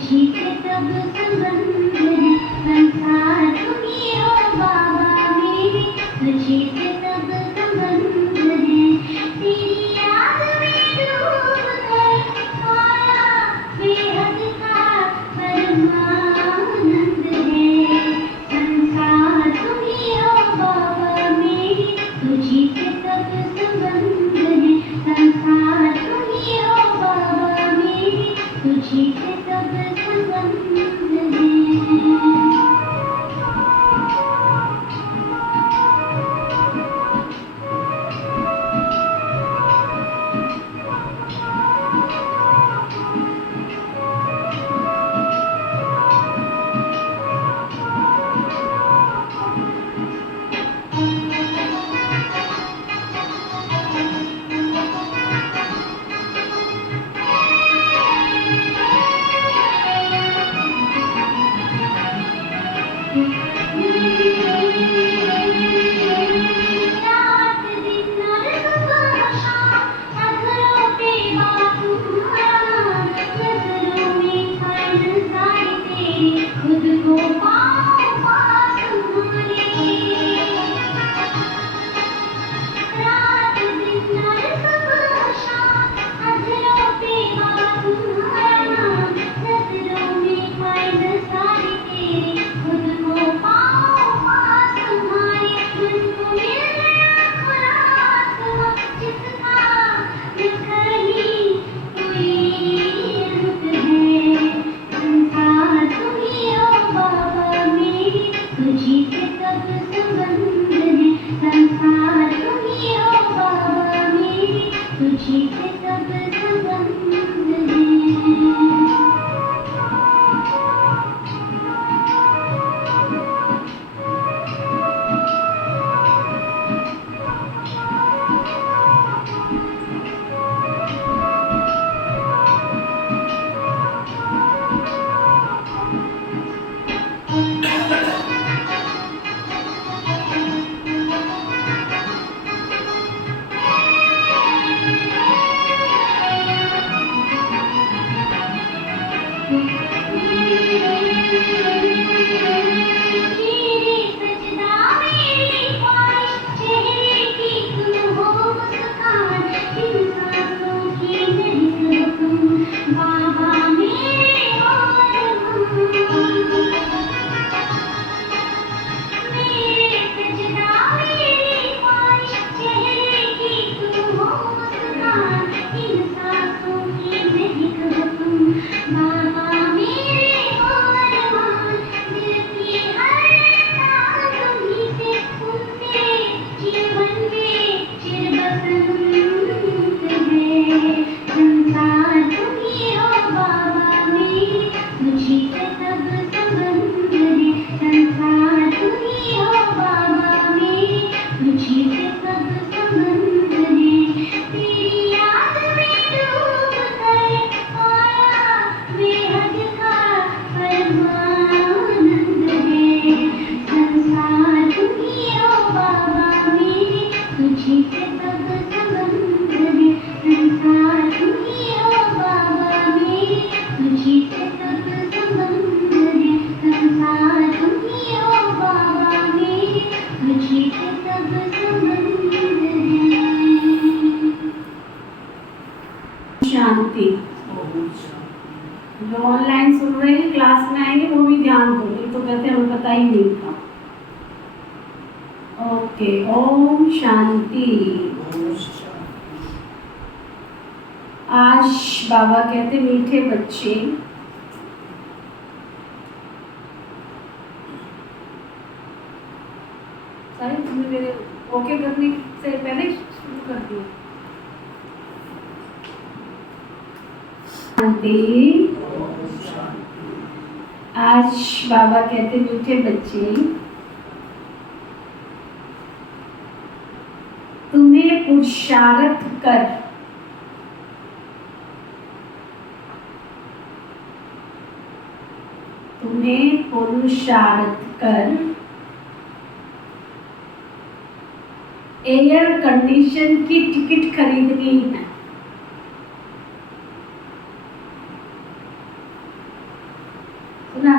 तुझी से सब संबंध है, संसार तुम्ही हो बाबा मेरे, तुझी से सब संबंध है। तेरी याद में डूब कर आया बेहद का परमानंद है। संसार तुम्ही हो बाबा मेरे, तुझी से सब संबंध है। संसार तुम्ही हो बाबा मेरे, तुझी से सब संबंध है। रात दिन और सुबह शाम अधरों पे तुम्हारा, नजरों में हर साए तेरे, खुद को पाऊं पास तुम्हारे। रात दिन और सुबह शाम अधरों पे तुम्हारा, नजरों में हर साए तेरे, खुद को पाऊं पास तुम्हारे। मन को मिल गया खुला आसमां, जिसका न कहीं कोई अंत है। संसार तुम्ही हो बाबा मेरे, तुझी से सब संबंध है। संसार तुम्ही हो बाबा मेरे, तुझी से सब संबंध है। मेरे सजदा मेरी ख्वाहिश, चेहरे की तुम हो मुस्कान, इन सांसों की महक तुम बाबा मेरे हो अरमान। मेरे सजदा मेरी ख्वाहिश, चेहरे की तुम हो मुस्कान, इन सांसों की महक तुम बाबा मेरे हो अरमान। दिल की हर सांस तुम्ही से, तुमसे जीवन में चिरबसंत है। संसार तुम्ही हो बाबा मेरे, तुझी से सब संबंध है। संसार तुम्ही हो बाबा मेरे, तुझी से सब संबंध है। तेरी याद में डूब कर आया बेहद का परमानंद है। संसार तुम्ही हो बाबा मेरे, तुझी से सब संबंध है। संसार तुम्ही हो बाबा मेरे, तुझी से सब संबंध है। संसार तुम्ही हो बाबा मेरे, तुझी से सब संबंध है। शांति। जो ऑनलाइन सुन रहे हैं क्लास में आएंगे वो भी ध्यान दो, नहीं तो कहते हमें पता ही नहीं था। ओके, ओम शांति। आज बाबा कहते मीठे बच्चे, सारे तुमने मेरे ओके करने से पहले शुरू कर दिया। शांति। आज बाबा कहते मीठे बच्चे, तुम्हें पुरुषार्थ कर एयर कंडीशन की टिकट खरीदनी है। सुना?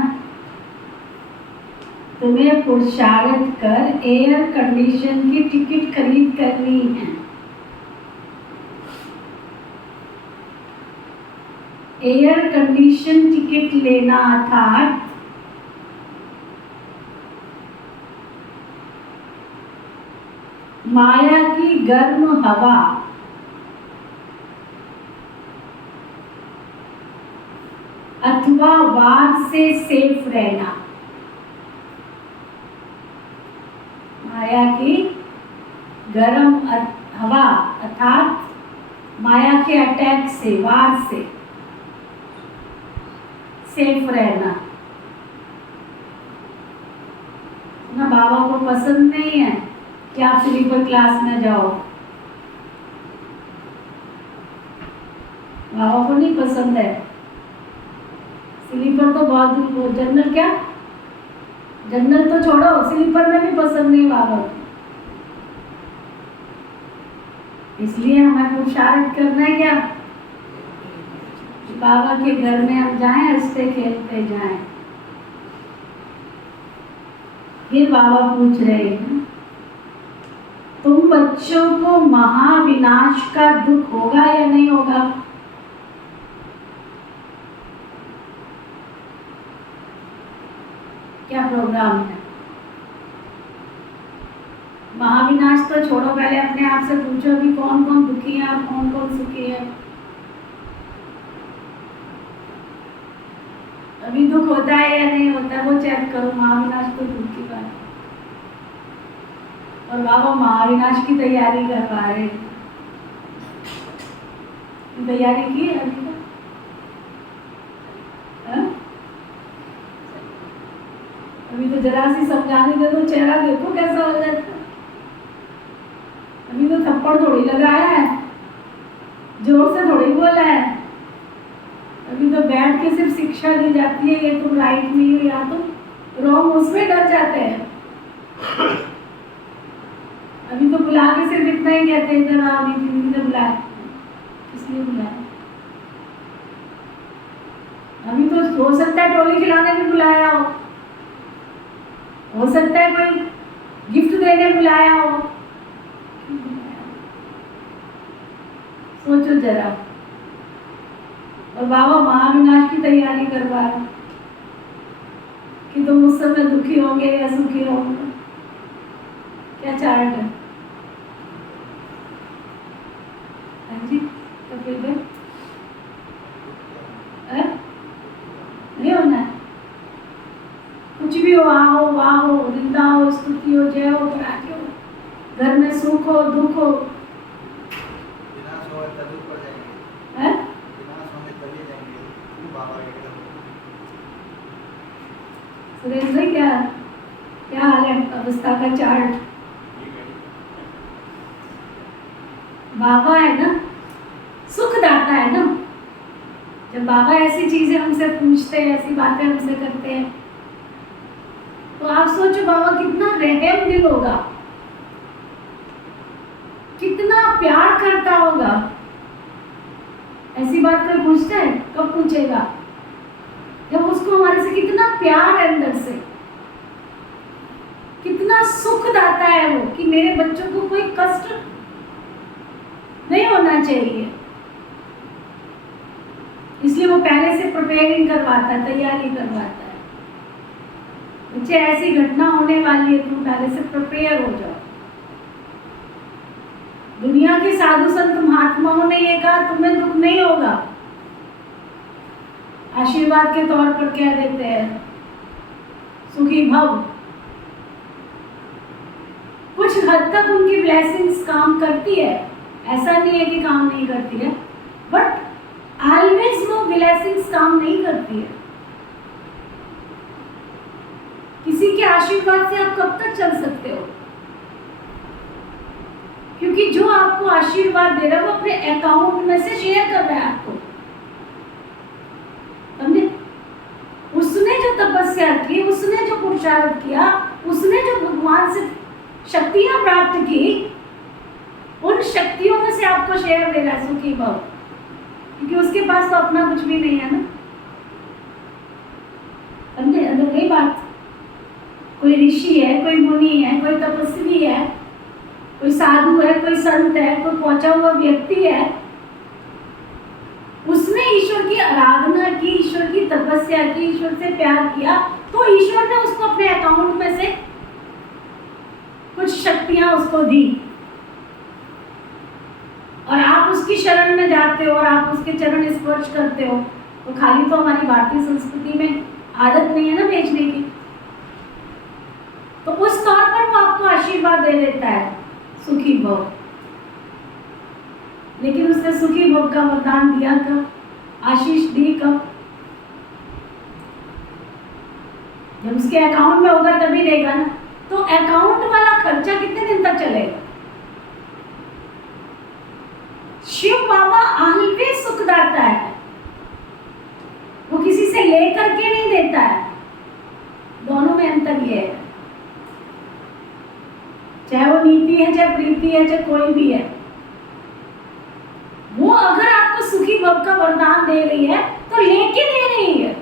तुम्हें पुरुषार्थ कर एयर कंडीशन की टिकट खरीद करनी है। एयर कंडीशन टिकट लेना अर्थात माया की गर्म हवा अथवा वार से सेफ रहना। माया की गर्म हवा अर्थात माया के अटैक से, वार से सेफ रहना। ना बाबा को पसंद नहीं है कि आप स्लीपर क्लास में जाओ। बाबा को नहीं पसंद है स्लीपर, तो बहुत दूर। जनरल क्या, जनरल तो छोड़ो, स्लीपर में भी पसंद नहीं बाबा को। इसलिए हमें पुरुषार्थ करना है क्या, बाबा के घर में हम जाएं, हंसते खेलते जाएं। फिर बाबा पूछ रहे हैं, तुम बच्चों को महाविनाश का दुख होगा या नहीं होगा? क्या प्रोग्राम है? महाविनाश तो छोड़ो, पहले अपने आप से पूछो अभी कौन कौन दुखी है और कौन कौन सुखी है। अभी दुख होता है या नहीं होता है वो चेक करो। महाविनाश तो दुख की बात है। और बाबा महाविनाश की तैयारी कर पा रहे, तैयारी की है अभी तक? अभी तो जरा सी समझाने दे दो, चेहरा देखो कैसा हो जाता है। अभी तो थप्पड़ थोड़ी लगाया है, जोर से थोड़ी बोला है। अभी तो बैठ के सिर्फ शिक्षा दी जाती है, ये तुम राइट नहीं हो या तुम रॉन्ग, उसमें डर जाते हैं। अभी तो बुला के सिर्फ इतना ही कहते हैं, इधर आओ, ने बुलाया, इसलिए बुलाया। अभी तो हो सकता है टोली खिलाने भी बुलाया हो सकता है कोई गिफ्ट देने बुलाया हो। सोचो जरा। और बाबा महाविनाश की तैयारी करवा रहे कि तुम उस समय दुखी होंगे या सुखी होंगे। क्या चार्ट है? हाँ जी, कपिल भाई, नहीं होना है। कुछ भी हो, आओ वाह हो, निंदा हो, स्तुति हो, जय हो, पराजय हो, घर में सुख हो, दुख हो, सुरेश भाई क्या क्या हाल है? अवस्था का चार्ट बाबा है ना, सुखदाता है ना। जब बाबा ऐसी चीजें हमसे पूछते हैं, ऐसी बातें हमसे करते हैं, तो आप सोचो बाबा कितना रहम दिल होगा, कितना प्यार करता होगा। ऐसी बात कोई पूछता है? कब पूछेगा? जब उसको हमारे से कितना प्यार है अंदर से, कितना सुख दाता है वो, कि मेरे बच्चों को कोई कष्ट नहीं होना चाहिए। इसलिए वो पहले से प्रिपेयरिंग करवाता है, तैयारी करवाता है। बच्चे ऐसी घटना होने वाली है, तुम पहले से प्रिपेयर हो जाओ। दुनिया के साधु संत महात्माओं ने ये कहा तुम्हें दुख नहीं होगा, आशीर्वाद के तौर पर कह देते हैं सुखी भव। कुछ हद तक उनकी ब्लेसिंग्स काम करती है, ऐसा नहीं है कि काम नहीं करती है, बट ऑलवेज वो ब्लेसिंग्स काम नहीं करती है। किसी के आशीर्वाद से आप कब तक चल सकते हो? क्योंकि जो आपको आशीर्वाद दे रहा है वो अपने अकाउंट में से शेयर कर रहा है आपको, समझे? उसने जो तपस्या की, उसने जो पुरुषार्थ किया, उसने जो भगवान से शक्तियां प्राप्त की, उन शक्तियों में से आपको शेयर दे रहा है सुखी भव। क्योंकि उसके पास तो अपना कुछ भी नहीं है ना। कोई ऋषि है, कोई मुनि है, कोई तपस्वी है, कोई साधु है, कोई संत है, कोई पहुंचा हुआ व्यक्ति है, उसने ईश्वर की आराधना की, ईश्वर की तपस्या की, ईश्वर से प्यार किया, तो ईश्वर ने उसको अपने अकाउंट में से कुछ शक्तियां उसको दी। और आप उसकी शरण में जाते हो और आप उसके चरण स्पर्श करते हो, तो खाली तो हमारी भारतीय संस्कृति में आदत नहीं है ना बेचने की, तो उस तौर पर वो आपको आशीर्वाद दे देता है, सुखी भव। लेकिन उसने सुखी भव का वरदान दिया कब, आशीष दी कब? जब उसके अकाउंट में होगा तभी देगा ना। तो अकाउंट वाला खर्चा कितने दिन तक चलेगा? शिव बाबा ऑलवेज सुखदाता है, वो किसी से लेकर के नहीं देता है। दोनों में अंतर ये है, चाहे वो नीति है, चाहे प्रीति है, चाहे कोई भी है, वो अगर आपको सुखी भव का वरदान दे रही है तो लेके दे रही है,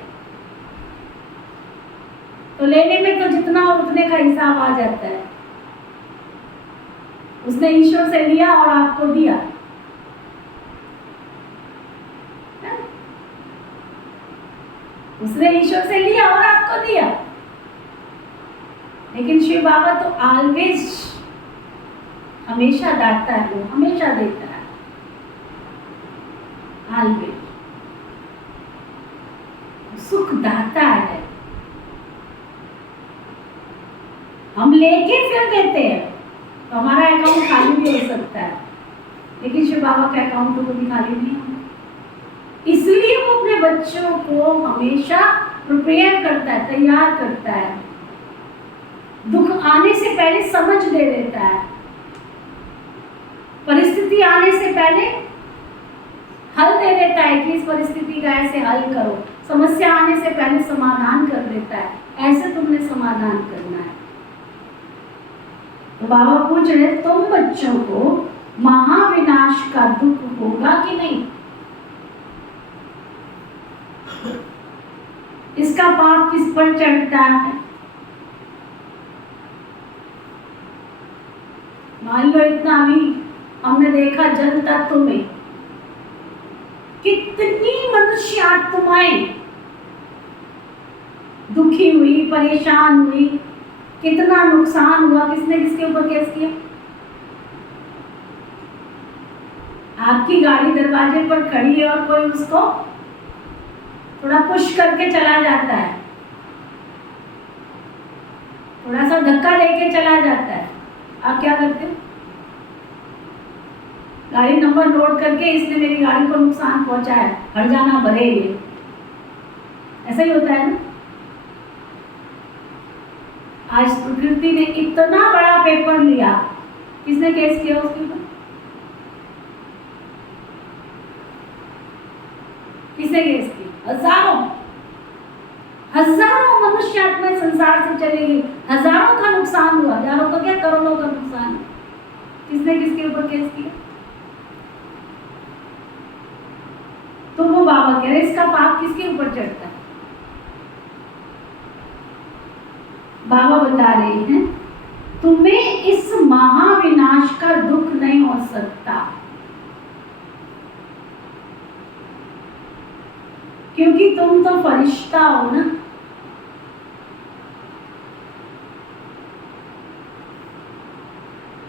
तो लेने में तो जितना और उतने का हिसाब आ जाता है। उसने ईश्वर से लिया और आपको दिया, उसने ईश्वर से लिया और आपको दिया। लेकिन शिव बाबा तो ऑलवेज हमेशा दाता है, वो हमेशा देता है, ऑलवेज सुख दाता है। हम लेके फिर देते हैं तो हमारा अकाउंट खाली भी हो सकता है, लेकिन शिव बाबा का अकाउंट तो कभी खाली नहीं होगा। इसलिए वो अपने बच्चों को हमेशा प्रिपेयर करता है, तैयार करता है, दुख आने से पहले समझ दे देता है, परिस्थिति आने से पहले हल दे देता है कि इस परिस्थिति का ऐसे हल करो, समस्या आने से पहले समाधान कर देता है, ऐसे तुमने समाधान करना है। तो बाबा पूछ रहे, तुम बच्चों को महाविनाश का दुख होगा कि नहीं? इसका पाप किस पर चढ़ता है? मान लो इतना भी हमने देखा जन तत्व में कितनी मनुष्य आत्माएं दुखी हुई, परेशान हुई, कितना नुकसान हुआ, किसने किसके ऊपर केस किया? आपकी गाड़ी दरवाजे पर खड़ी है और कोई उसको थोड़ा पुश करके चला जाता है, थोड़ा सा धक्का देके चला जाता है, आप क्या करते हो? गाड़ी नंबर नोट करके इसने मेरी गाड़ी को नुकसान पहुंचा है, हट जाना भरे ये, ऐसा ही होता है ना। आज प्रकृति ने इतना बड़ा पेपर लिया, किसने केस किया उसके ऊपर? किसने केस किया? हजारों मनुष्य आत्माएं संसार से चली गई, हजारों का नुकसान हुआ, हजारों का क्या, करोड़ों का नुकसान। किसने किसके ऊपर केस किया? तो वो बाबा कह रहे इसका पाप किसके ऊपर चढ़ता है? बाबा बता रहे हैं, तुम्हें इस महाविनाश का दुख नहीं हो सकता, क्योंकि तुम तो फरिश्ता हो ना।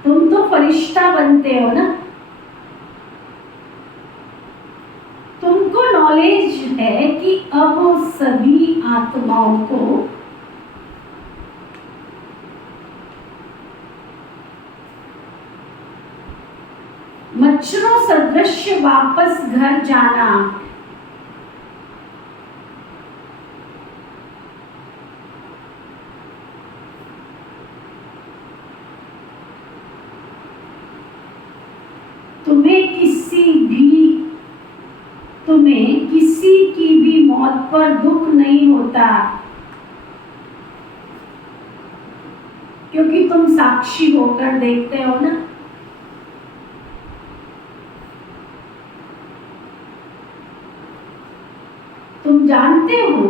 तुम तो फरिश्ता बनते हो ना, तुमको नॉलेज है कि अब सभी आत्माओं को मच्छरों सदृश वापस घर जाना, तुम्हें किसी की भी मौत पर दुख नहीं होता, क्योंकि तुम साक्षी होकर देखते हो ना। तुम जानते हो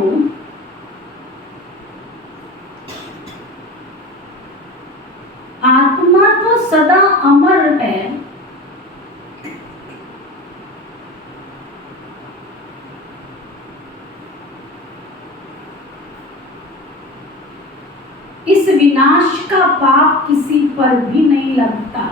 इस विनाश का पाप किसी पर भी नहीं लगता।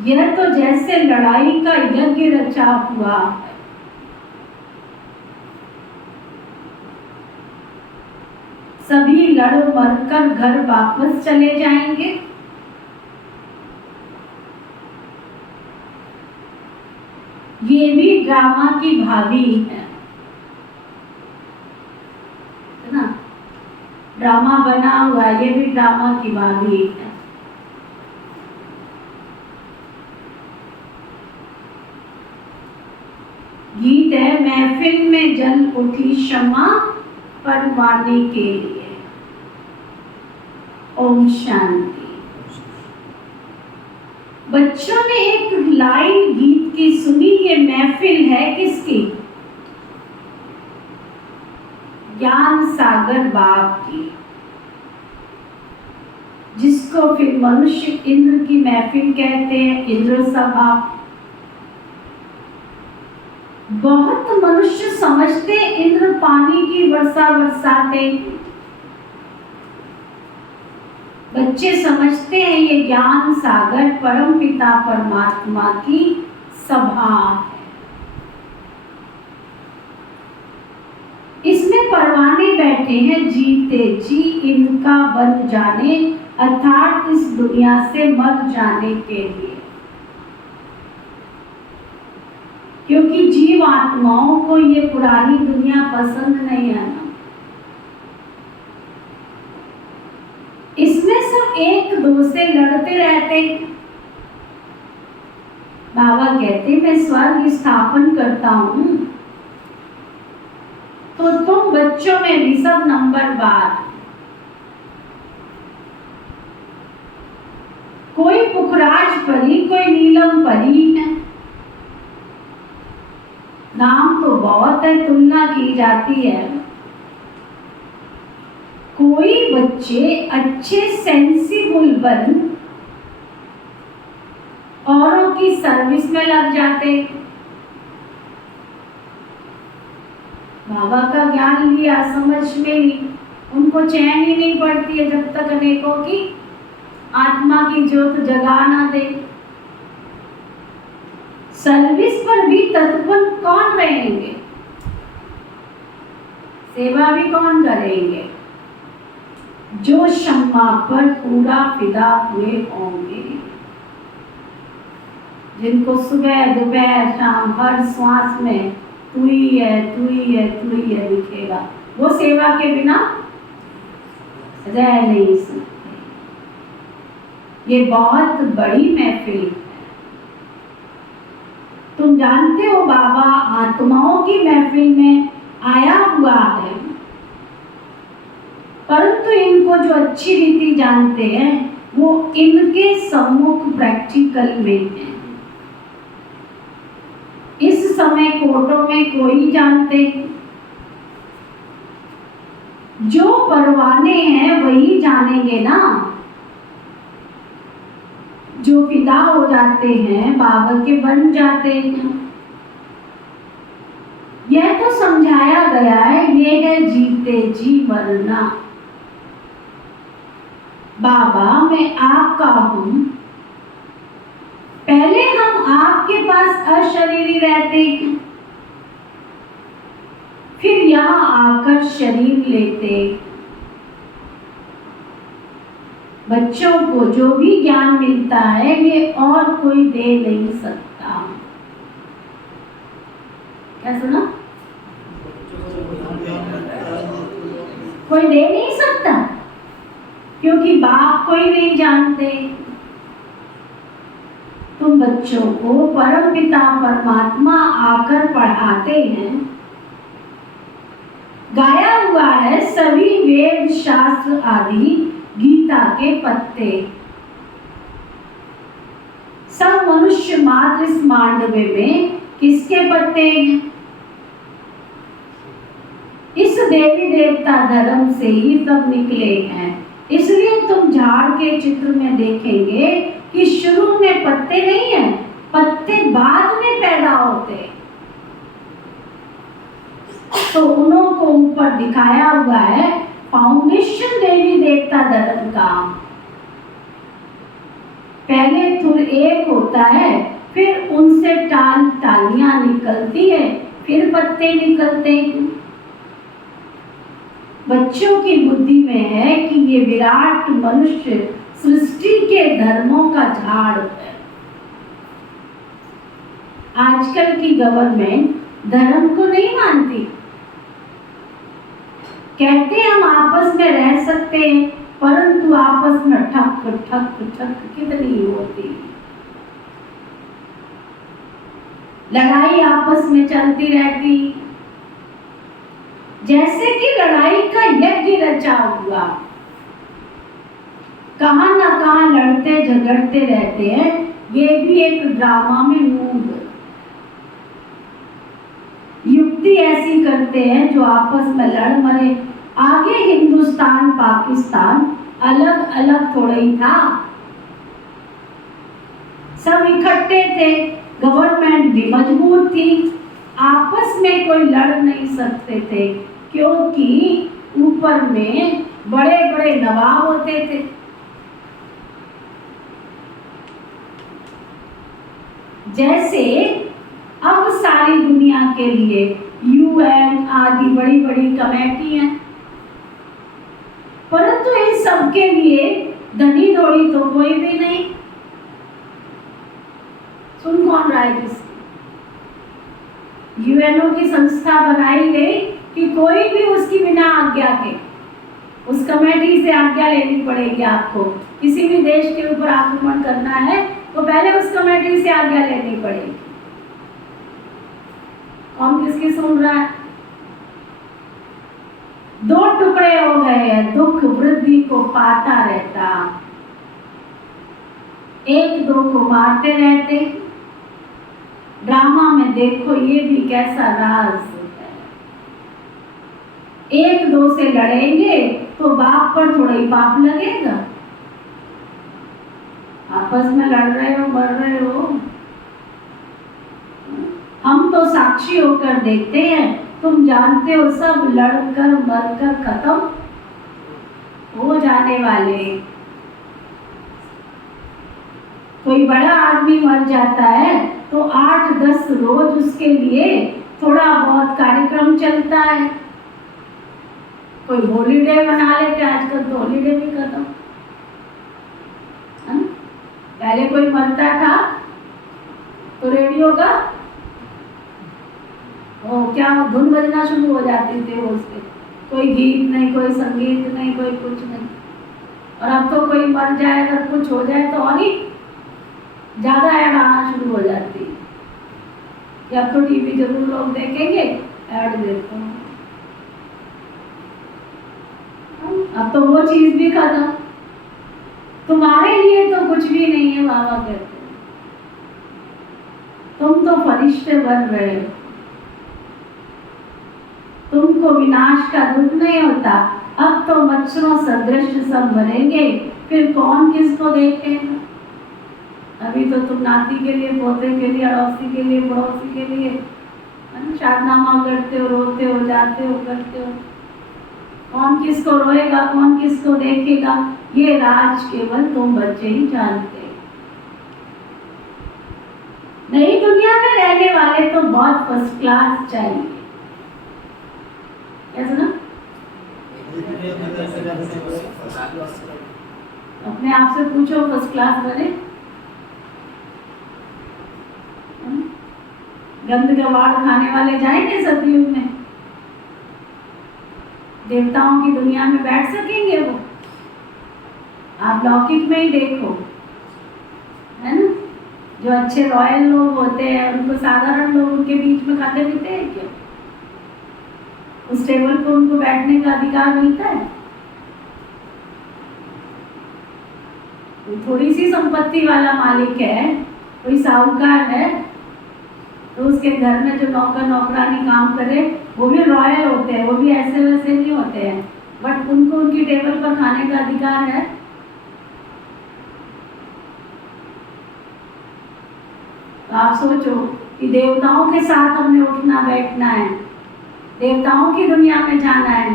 यह तो जैसे लड़ाई का यज्ञ रचा हुआ है। सभी लड़ मरकर घर वापस चले जाएंगे। ये भी ड्रामा की भाभी है ना? ड्रामा बना हुआ, ये भी ड्रामा की भाभी है। गीत है, महफिल में जल उठी शम्मा परवाने के लिए। ओम शांति। बच्चों ने एक लाइन गीत की सुनी, ये महफिल है किसकी? ज्ञान सागर बाप की, जिसको फिर मनुष्य इंद्र की महफिल कहते हैं, इंद्र सभा। बहुत मनुष्य समझते इंद्र पानी की वर्षा बरसाते, बच्चे समझते हैं ये ज्ञान सागर परम पिता परमात्मा की सभा है। इसमें परवाने बैठे हैं जीते जी इनका बन जाने, अर्थात इस दुनिया से मर जाने के लिए। क्योंकि जीव आत्माओं को ये पुरानी दुनिया पसंद नहीं है ना। इसमें सब एक दो से लड़ते रहते। बाबा कहते मैं स्वर्ग स्थापन करता हूं, तो तुम बच्चों में भी सब नंबर बार। कोई पुखराज परी, कोई नीलम परी है। नाम तो बहुत है, तुलना की जाती है। कोई बच्चे अच्छे सेंसिबल बन औरों की सर्विस में लग जाते। बाबा का ज्ञान लिया, समझ में ही उनको चैन ही नहीं पड़ती है जब तक अनेकों की आत्मा की ज्योत जगा ना दे। सर्विस पर भी तत्पर कौन रहेंगे? सेवा भी कौन करेंगे? जो शम्मा पर पूरा फिदा हुए होंगे, जिनको सुबह दोपहर शाम हर श्वास में तू ही है, तू ही है, तू ही है दिखेगा, वो सेवा के बिना रह नहीं सकते। ये बहुत बड़ी महफिल है। तुम जानते हो बाबा आत्माओं की महफिल में आया हुआ है, परंतु इनको जो अच्छी रीति जानते हैं वो इनके सम्मुख प्रैक्टिकल में है। इस समय कोर्टों में कोई जानते, जो परवाने हैं वही जानेंगे ना। जो फिदा हो जाते हैं बाबा के बन जाते हैं। यह तो समझाया गया है, ये है जीते जी मरना। बाबा मैं आपका हूं, पहले हम आपके पास अशरीरी रहते हैं, फिर यहां आकर शरीर लेते। बच्चों को जो भी ज्ञान मिलता है ये और कोई दे नहीं सकता। क्या सुना? कोई दे नहीं सकता, क्योंकि बाप कोई नहीं जानते। तुम बच्चों को परम पिता परमात्मा आकर पढ़ाते हैं। गाया हुआ है सभी वेद शास्त्र आदि गीता के पत्ते। सब मनुष्य मात्र इस मांडवे में किसके पत्ते हैं? इस देवी देवता धर्म से ही सब निकले हैं। इसलिए तुम झाड़ के चित्र में देखेंगे कि शुरू में पत्ते नहीं है, पत्ते बाद में पैदा होते हैं। तो उन्हों को ऊपर दिखाया हुआ है फाउंडेशन देवी देवता धर्म का। पहले थुर एक होता है, फिर उनसे टालियां निकलती है, फिर पत्ते निकलते हैं। बच्चों की बुद्धि में है कि ये विराट मनुष्य सृष्टि के धर्मों का झाड़ है। आजकल की गवर्नमेंट धर्म को नहीं मानती, कहते हम आपस में रह सकते हैं, परंतु आपस में ठक ठक ठक कितनी होती, लड़ाई आपस में चलती रहती, जैसे कि लड़ाई का यज्ञ रचा हुआ। कहां ना कहां लड़ते झगड़ते रहते हैं, ये भी एक ड्रामा में मूड। युक्ति ऐसी करते हैं जो आपस में लड़ मरे। आगे हिंदुस्तान पाकिस्तान अलग अलग थोड़ा ही था, सब इकट्ठे थे, गवर्नमेंट भी मजबूत थी, आपस में कोई लड़ नहीं सकते थे, क्योंकि ऊपर में बड़े बड़े नवाब होते थे। जैसे अब सारी दुनिया के लिए यूएन आदि बड़ी बड़ी कमेटी हैं, परंतु इन सब के लिए धनी धोड़ी तो कोई भी नहीं। सुन कौन रहा है जिसकी? यूएनओ की संस्था बनाई गई कि कोई भी उसकी बिना आज्ञा के, उस कमेटी से आज्ञा लेनी पड़ेगी आपको। किसी भी देश के ऊपर आक्रमण करना है तो पहले उस कमेटी से आज्ञा लेनी पड़ेगी। कौन किसकी सुन रहा है? दो टुकड़े हो गए हैं, दुख वृद्धि को पाता रहता, एक दो को मारते रहते। ड्रामा में देखो ये भी कैसा राज है। एक दो से लड़ेंगे तो बाप पर थोड़ा ही पाप लगेगा। आपस में लड़ रहे हो, मर रहे हो, हम तो साक्षी होकर देखते हैं। तुम जानते हो सब लड़कर मरकर खत्म हो जाने वाले। कोई बड़ा आदमी मर जाता है तो 8-10 रोज उसके लिए थोड़ा बहुत कार्यक्रम चलता है। कोई हॉलीडे मना लेते, आजकल तो हॉलीडे भी खत्म। पहले कोई मरता था तो रेडियो का क्या धुन बजना शुरू हो जाती थी, उसके कोई गीत नहीं, कोई संगीत नहीं, कोई कुछ नहीं। और अब तो कोई मर जाए, अगर कुछ हो जाए तो और ही ज्यादा ऐड आना शुरू हो जाती है। अब तो टीवी जरूर लोग देखेंगे, ऐड देखो। अब तो वो चीज भी खत्म, तुम्हारे लिए तो कुछ भी नहीं है। बाबा कहते हैं तुम तो फरिश्ते बन रहे हो, तुमको विनाश का दुख नहीं होता। अब तो मच्छरों सदृश सब मरेंगे, फिर कौन किसको देखेगा? अभी तो तुम नाती के लिए, पोते के लिए, अड़ोसी के लिए, पड़ोसी के लिए शादनामा करते हो, रोते हो, जाते हो, करते हो। कौन किसको रोएगा, कौन किसको देखेगा, ये राज केवल तुम बच्चे ही जानते। नई दुनिया में रहने वाले तो बहुत फर्स्ट क्लास चाहिए। कैसे ना? अपने आप से पूछो, फर्स्ट क्लास बने? गंद कबाड़ खाने वाले जाएंगे सतयुग में? देवताओं की दुनिया में बैठ सकेंगे वो? आप लौकिक में ही देखो, है ना? जो अच्छे रॉयल लोग होते हैं उनको साधारण लोग उनके बीच में खाते पीते हैं क्या? उस टेबल पर उनको बैठने का अधिकार मिलता है? थोड़ी सी संपत्ति वाला मालिक है, कोई साहूकार है, तो उसके घर में जो नौकर नौकरानी काम करे वो भी रॉयल होते हैं, वो भी ऐसे वैसे नहीं होते हैं, बट उनको उनकी टेबल पर खाने का अधिकार है। तो आप सोचो कि देवताओं के साथ हमने उठना बैठना है, देवताओं की दुनिया में जाना है,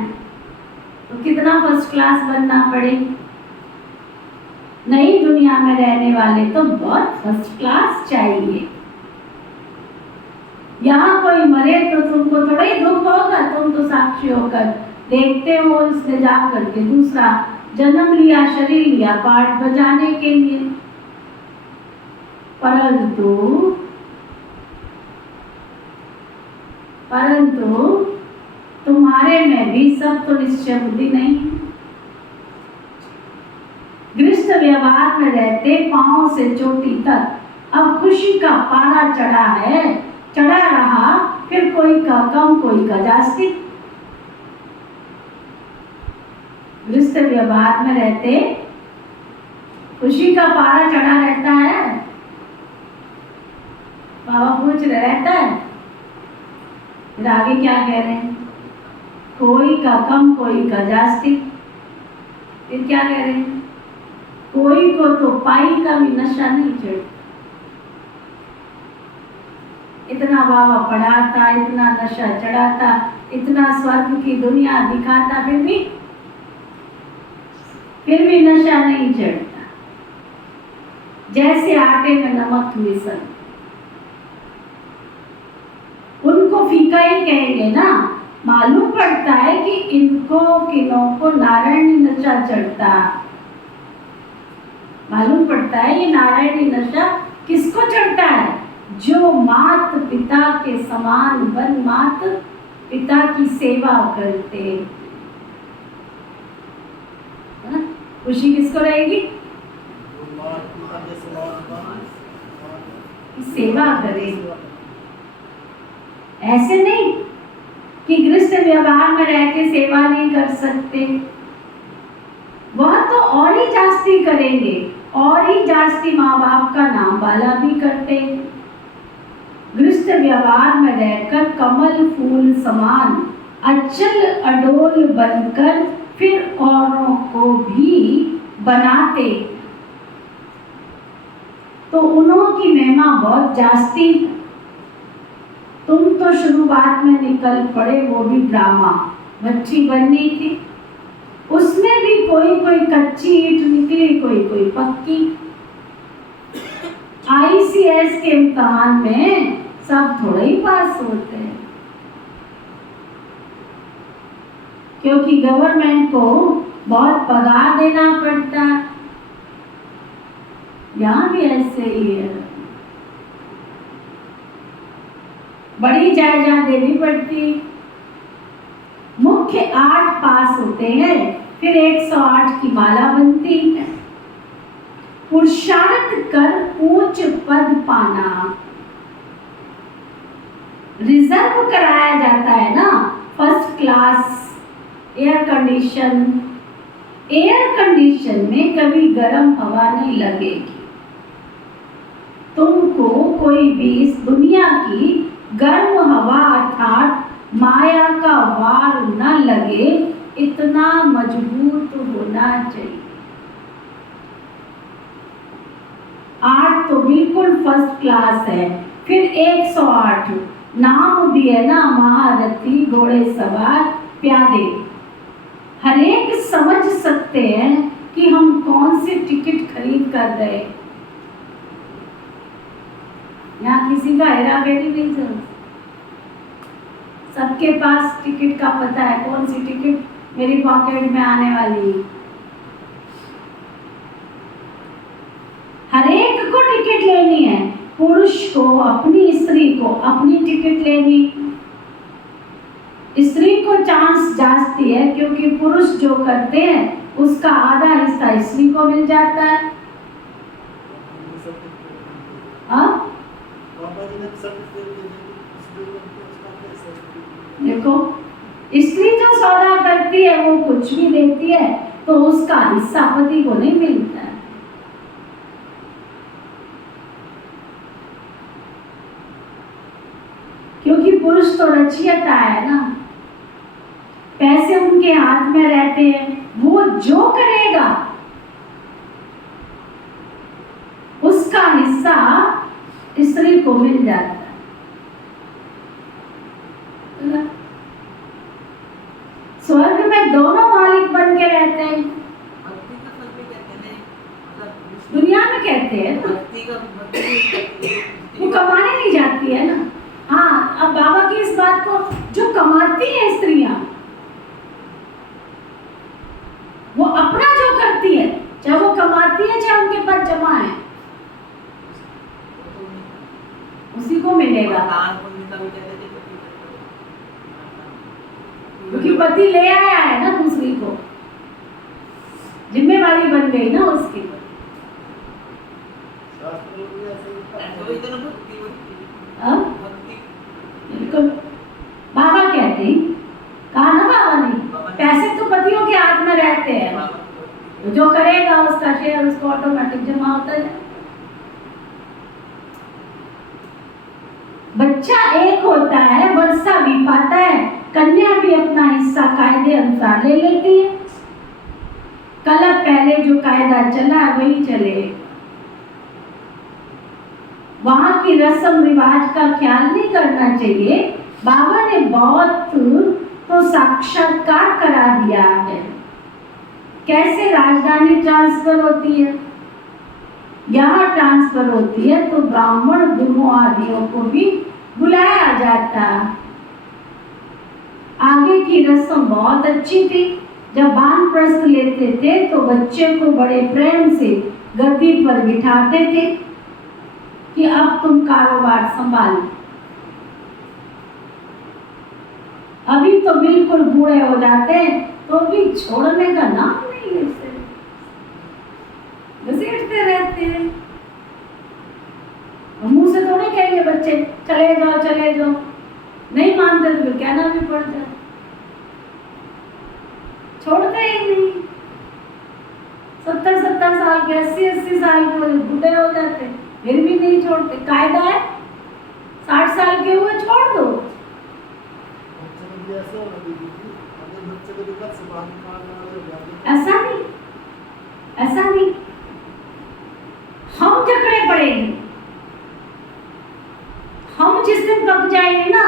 तो कितना फर्स्ट क्लास बनना पड़े। नई दुनिया में रहने वाले तो बहुत फर्स्ट क्लास चाहिए। यहाँ कोई मरे तो तुमको थोड़ा ही दुख होगा, तुम तो साक्षी होकर देखते हो इसने जा करके दूसरा जन्म लिया, शरीर लिया पाठ बजाने के लिए। परंतु तुम्हारे में भी सब तो निश्चय बुद्धि नहीं। गृहस्थ व्यवहार में रहते पांव से चोटी तक अब खुशी का पारा चढ़ा है, चढ़ा रहा, फिर कोई का कम कोई का जास्ती। गृहस्थ व्यवहार में रहते खुशी का पारा चढ़ा रहता है। बाबा पूछ रहे रहता है, फिर आगे क्या कह रहे हैं, कोई का कम कोई का जास्ती। फिर क्या कह रहे हैं, कोई को तो पाई का भी नशा नहीं चढ़ता। इतना बाबा पढ़ाता, इतना नशा चढ़ाता, इतना स्वर्ग की दुनिया दिखाता, फिर भी नशा नहीं चढ़ता। जैसे आटे में नमक मिसल, उनको फीका ही कहेंगे ना। मालूम पड़ता है कि इनको किनों को नारायणी नशा चढ़ता, मालूम पड़ता है ये नारायणी नशा किसको चढ़ता है, जो मात पिता के समान बन मात पिता की सेवा करते। खुशी किसको रहेगी, सेवा करे। ऐसे नहीं कि गृहस्थ व्यवहार में रह के सेवा नहीं कर सकते, वह तो और ही जास्ती करेंगे, और ही जास्ती माँ बाप का नाम वाला भी करते। गृहस्थ व्यवहार में रहकर कमल फूल समान अचल अडोल बनकर फिर औरों को भी बनाते, तो उन्हों की महिमा बहुत जास्ती। तुम तो शुरुआत में निकल पड़े, वो भी ड्रामा, बच्ची बननी थी, उसमें भी कोई कोई कच्ची ईंट निकली, कोई कोई पक्की। ICS के इम्तिहान में सब थोड़े ही पास होते हैं, क्योंकि गवर्नमेंट को बहुत पगार देना पड़ता है। यहाँ भी ऐसे ही है, बड़ी जायदाद देनी पड़ती। मुख्य 8 पास होते हैं, फिर 108 की माला बनती है। पुरुषार्थ कर ऊंच पद पाना, रिजर्व कराया जाता है ना, फर्स्ट क्लास एयर कंडीशन में कभी गर्म हवा नहीं लगेगी। तुमको कोई भी इस दुनिया की गर्म हवा अर्थात माया का वार न लगे, इतना मजबूत होना चाहिए। 8 तो बिल्कुल फर्स्ट क्लास है, फिर 108 नाम भी है ना, महारथी घोड़े सवार प्यादे। हर एक समझ सकते हैं कि हम कौन सी टिकट खरीद कर रहे। यहाँ किसी का हेरा फेरी नहीं चलती, सबके पास टिकट का पता है, कौन सी टिकट मेरी पॉकेट में आने वाली है। हर एक को टिकट लेनी है, पुरुष को अपनी, स्त्री को अपनी टिकट लेनी। स्त्री को चांस जास्ती है, क्योंकि पुरुष जो करते हैं उसका आधा हिस्सा स्त्री को मिल जाता है। देखो, स्त्री जो सौदा करती है वो कुछ भी देती है, तो उसका हिस्सा पति को नहीं मिलता है। क्योंकि पुरुष तो रचियता है ना, पैसे उनके हाथ में रहते हैं, वो जो करेगा उसका हिस्सा स्त्री को मिल जाता है ना? स्वर्ग में दोनों मालिक बन के रहते हैं। भक्ति का फल भी कहते हैं, मतलब दुनिया में कहते हैं ना, वो कमाने नहीं जाती है ना। हाँ, अब बाबा की इस बात को, जो कमाती है स्त्रियां, वो अपना जो करती है, चाहे वो कमाती है चाहे उनके पास जमा है, उसी को मिलेगा। दान पुण्य का भी कहते थे पति क्योंकि पति ले आया है ना दूसरी को, जिम्मेवारी बन गई ना उसकी। वही तो ना भक्ति अब भक्ति बिल्कुल बाबा कहते हैं, कहा ना बाबा ने, पैसे तो पतियों के हाथ में रहते हैं, तो जो करेगा उसका शेयर उसको ऑटोमेटिक जमा होता है। बच्चा एक होता है, वर्षा भी पाता है, कन्या भी अपना हिस्सा कायदे अनुसार ले लेती है। कलप पहले जो कायदा चला वही चले। वहां की रस्म रिवाज का ख्याल नहीं करना चाहिए। बाबा ने बहुत तो साक्षात्कार करा दिया है। कैसे राजधानी ट्रांसफर होती है, यहाँ ट्रांसफर होती है तो ब्राह्मण गुरुओं आदियों को भी बुलाया जाता। आगे की रस्म बहुत अच्छी थी। जब वानप्रस्थ लेते थे तो बच्चे को बड़े प्रेम से गद्दी पर बिठाते थे कि अब तुम कारोबार संभालो। अभी तो बिल्कुल बूढ़े हो जाते हैं तो भी छोड़ने का नाम नहीं लेते, घसीटते रहते हैं। मुंह से थोड़े कहेंगे बच्चे चले जाओ चले जाओ, नहीं मानते तो फिर कहना भी पड़ जाए, छोड़ते ही नहीं। 70-70 साल के, 80-80 साल के बूढ़े हो जाते फिर भी नहीं छोड़ते। कायदा है 60 साल के हुए छोड़ दो। ऐसा नहीं, ऐसा नहीं, हम जकड़े पड़ेंगे। हम जिस दिन पक जाएंगे ना,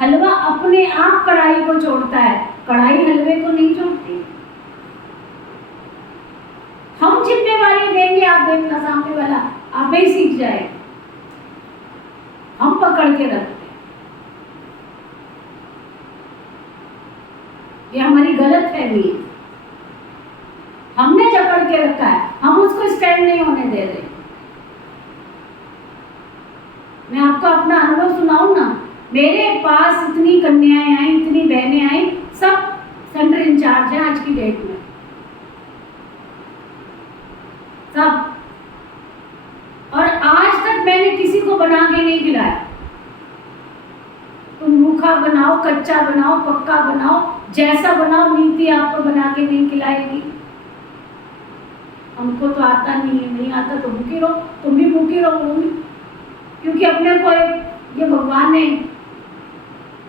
हलवा अपने आप कढ़ाई को छोड़ता है, कढ़ाई हलवे को नहीं छोड़ती। हम जिम्मेवारी देंगे, आप देखना सामने वाला आप ही सीख जाए। हम पकड़ के रखते, ये हमारी गलत फहमी है। हमने जकड़ के रखा है, हम उसको स्टैंड नहीं होने दे रहे। मैं आपको अपना अनुभव सुनाऊं ना, मेरे पास इतनी कन्याएं आई, इतनी बहनें आई, सब सेंटर इंचार्ज हैं आज की डेट में, सब। और आज तक मैंने किसी को बना के नहीं खिलाया। तुम रूखा बनाओ, कच्चा बनाओ, पक्का बनाओ, जैसा बनाओ, नीति आपको बना के नहीं खिलाएगी। हमको तो आता नहीं है, नहीं आता तो भूखी रहो, तुम भी भूखी रहोगी, क्योंकि अपने को ये भगवान ने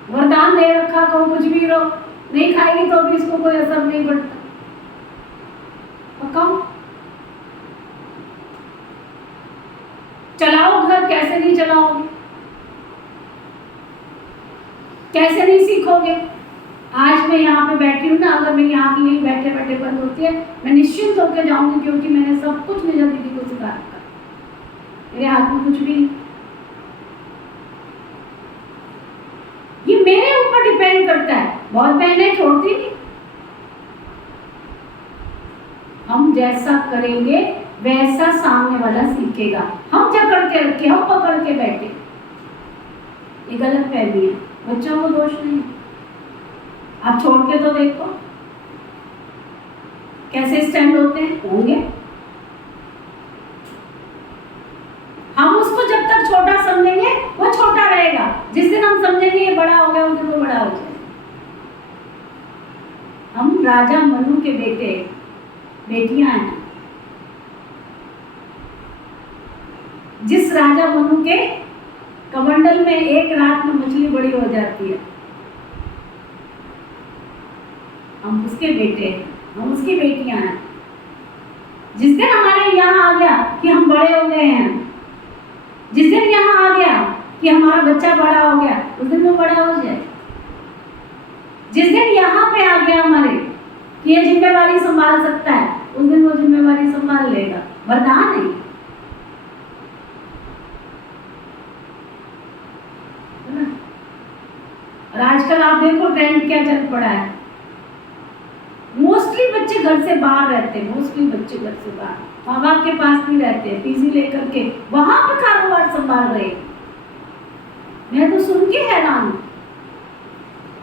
वरदान दे रखा, कहो कुछ भी रहो, नहीं खाएगी तो भी इसको कोई असर नहीं पड़ता। पकाओ, चलाओ घर, कैसे नहीं चलाओगे, कैसे नहीं सीखोगे। आज मैं यहाँ पे बैठी हूँ ना, अगर मैं यहाँ की यही बैठे बैठे बंद होती है, मैं निश्चिंत होकर जाऊंगी, क्योंकि मैंने सब कुछ निजा दीदी को सिखा रखा, मेरे हाथ में कुछ भी नहीं। ये मेरे ऊपर डिपेंड करता है। बहुत बहनें छोड़ती नहीं, हम जैसा करेंगे वैसा सामने वाला सीखेगा। हम जकड़ के रखे, हम पकड़ के बैठे, ये गलत फहमी है। बच्चों को दोष नहीं, आप छोड़ के तो देखो कैसे स्टैंड होते हैं, होंगे। हम उसको जब तक छोटा समझेंगे वो छोटा रहेगा, जिस दिन हम समझेंगे ये बड़ा हो गया, उस दिन वो बड़ा हो जाएगा। हम राजा मनु के बेटे बेटियां हैं। जिस राजा मनु के कमंडल में एक रात में मछली बड़ी हो जाती है, हम उसके बेटे हैं, हम उसकी बेटियां हैं। जिस दिन हमारे यहाँ आ गया कि हम बड़े हो गए हैं, जिस दिन यहाँ आ गया कि हमारा बच्चा बड़ा हो गया, उस दिन वो बड़ा हो जाए। जिस दिन यहाँ पे आ गया हमारे कि ये जिम्मेवारी संभाल सकता है, उस दिन वो जिम्मेवारी संभाल लेगा। वरदान है ना। और आजकल आप देखो ट्रेंड क्या चल पड़ा है, मोस्टली बच्चे घर से बाहर रहते हैं, मोस्टली बच्चे घर से बाहर, माँ बाप के पास नहीं रहते हैं, पीजी लेकर के वहां पर कारोबार संभाल रहे। मैं तो सुन के हैरान हूं।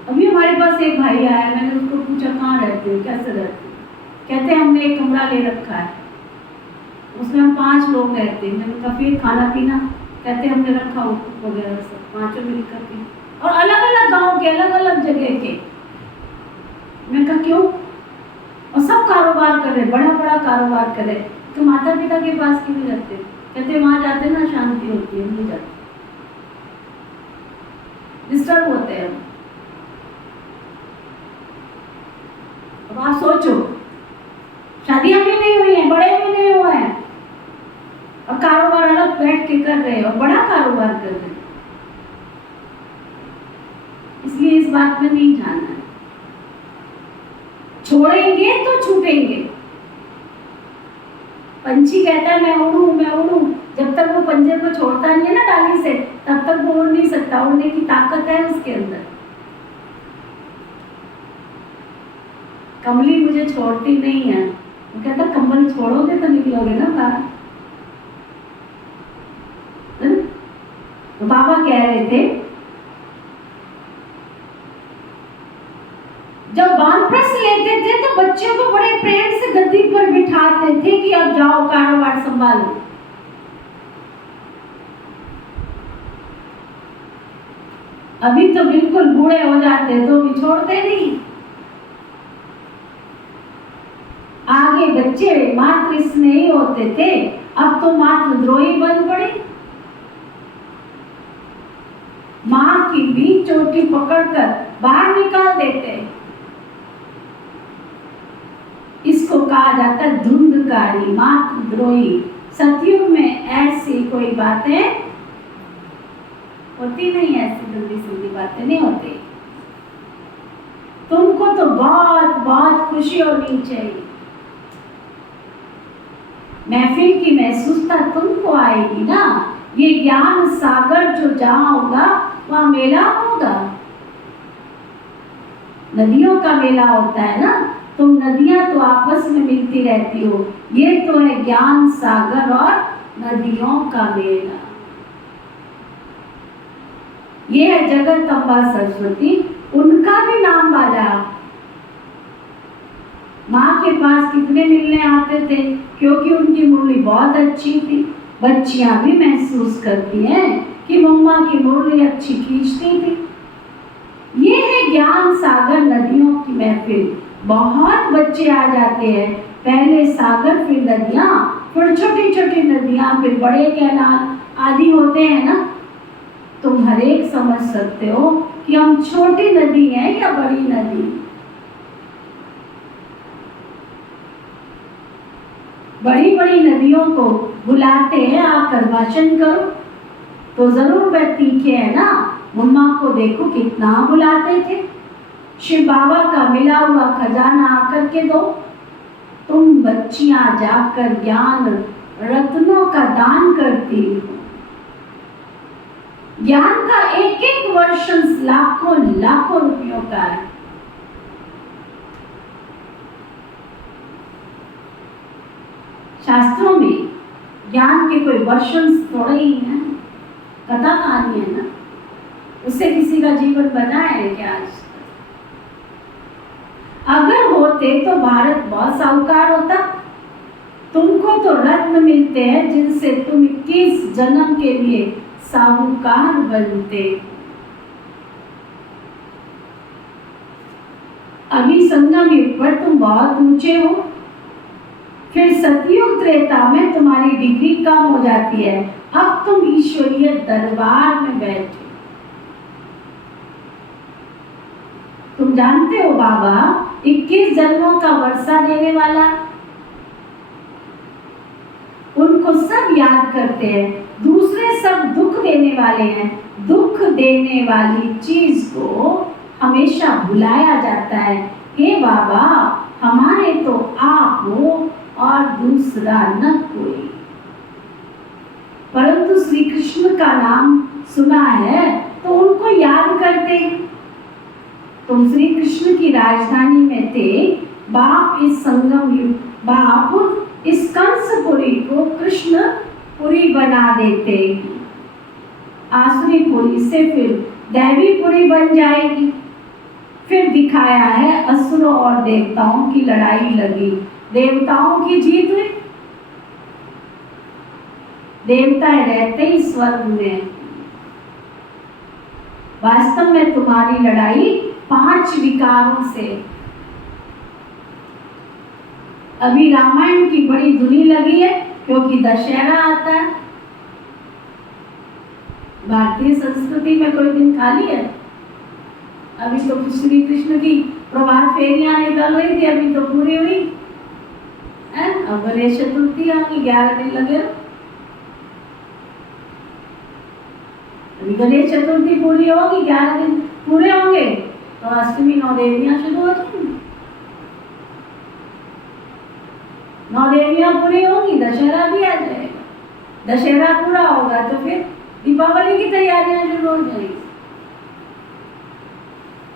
अभी हमारे पास एक भाई आया, मैंने उसको पूछा कहाँ रहते हो, कैसे रहते हो? कहते हमने एक कमरा ले रखा है, उसमें हम 5 लोग रहते हैं। मैंने कहा फिर खाना पीना? कहते हमने रखा हो वगैरह सब 5 मिलकर के, और अलग अलग गांव के, अलग अलग जगह के। मैं कहा क्यों? और सब कारोबार कर रहे, बड़ा बड़ा कारोबार कर रहे, तो माता पिता के पास क्यों नहीं रहते? कहते वहां जाते ना शांति होती है, नहीं जाते, डिस्टर्ब होते हैं। अब आप सोचो, शादियां भी नहीं हुई है, बड़े भी नहीं हुए हैं, और कारोबार अलग बैठ के कर रहे हैं, और बड़ा कारोबार कर रहे हैं। इसलिए इस बात में नहीं जाना है। छोड़ेंगे तो छूटेंगे। पंछी कहता है मैं उड़ूं, मैं उड़ूं, जब तक वो पंजे को छोड़ता नहीं है ना डाली से, तब तक वो उड़ नहीं सकता। उड़ने की ताकत है उसके अंदर। कमली मुझे छोड़ती नहीं है, वो कहता कमल छोड़ोगे तो निकलोगे ना बाहर। तो बाबा कह रहे थे जब वानप्रस्थ लेते थे तो बच्चों को बड़े प्रेम से गद्दी पर बिठाते थे कि अब जाओ कारोबार संभालो। अभी तो बिल्कुल बूढ़े हो जाते तो भी छोड़ते नहीं। आगे बच्चे मातृ स्नेही होते थे, अब तो मातृद्रोही बन पड़े। मां की भी चोटी पकड़कर बाहर निकाल देते। इसको कहा जाता है धुंधकारी, मातृद्रोही। सतयुग में ऐसी कोई बातें होती नहीं, ऐसी जल्दी सीधी बातें नहीं होती। तुमको तो बहुत बहुत खुशी होनी चाहिए। महफिल की महसूसता तुमको आएगी ना। ये ज्ञान सागर जो जहां होगा वहां मेला होगा। नदियों का मेला होता है ना, तुम नदियां तो आपस में मिलती रहती हो, ये तो है ज्ञान सागर और नदियों का मेला। ये है जगत अम्बा सरस्वती, उनका भी नाम वाला। माँ के पास कितने मिलने आते थे, क्योंकि उनकी मुरली बहुत अच्छी थी। बच्चियां भी महसूस करती हैं कि मम्मा की मुरली अच्छी खींचती थी। ये है ज्ञान सागर नदियों की महफिल। बहुत बच्चे आ जाते हैं, पहले सागर फिर नदियां, फिर छोटी छोटी नदियां, फिर बड़े कैनाल आदि होते हैं ना। तुम हर एक समझ सकते हो कि हम छोटी नदी हैं या बड़ी नदी। बड़ी बड़ी नदियों को बुलाते हैं आकर भाषण करो, तो जरूर वह तीखे है ना। मम्मा को देखो कितना बुलाते थे। शिव बाबा का मिला हुआ खजाना आकर के दो। तुम बच्चियां जाकर ज्ञान रत्नों का दान करती हो। ज्ञान का एक एक वर्ष लाखों लाखों रुपयों का है। शास्त्रों में ज्ञान के कोई वर्षन थोड़े ही हैं, कथा कहानी है ना। उससे किसी का जीवन बना है क्या? आज अगर होते तो भारत बहुत साहूकार होता। तुमको तो रत्न मिलते हैं जिनसे तुम 21 जन्म के लिए साहूकार बनते। अभी संगम युग पर तुम बहुत ऊंचे हो, फिर सतयुग त्रेता में तुम्हारी डिग्री कम हो जाती है। अब तुम ईश्वरीय दरबार में बैठे। तुम जानते हो बाबा 21 जन्मों का वर्षा देने वाला, उनको सब याद करते हैं। दूसरे सब दुख देने वाले हैं। दुख देने वाली चीज को हमेशा भुलाया जाता है। हे बाबा, हमारे तो आप हो और दूसरा न कोई। परंतु श्री कृष्ण का नाम सुना है तो उनको याद करते। तुम श्री कृष्ण की राजधानी में थे। बाप इस संगम युग, बाप इस कंसपुरी को कृष्णपुरी बना देते। आसुरीपुरी से फिर दैवीपुरी बन जाएगी। फिर दिखाया है असुरों और देवताओं की लड़ाई लगी। देवताओं की जीत हुई। देवता रहते ही स्वर्ग में। वास्तव में तुम्हारी लड़ाई 5 विकारों से। अभी रामायण की बड़ी धुनी लगी है क्योंकि दशहरा आता है। भारतीय संस्कृति में कोई दिन खाली है? अभी तो श्री कृष्ण की प्रभात फेरियां निकल रही थी, अभी तो पूरी हुई। अब गणेश चतुर्थी आएगी, 11 दिन लगे। अभी गणेश चतुर्थी पूरी होगी, 11 दिन पूरे होंगे तो अष्टमी 9 देवियां शुरू हो जाएंगी। 9 देवियां पूरी होंगी, दशहरा भी आ जाएगा। दशहरा पूरा होगा तो फिर दीपावली की तैयारियां शुरू हो जाएगी।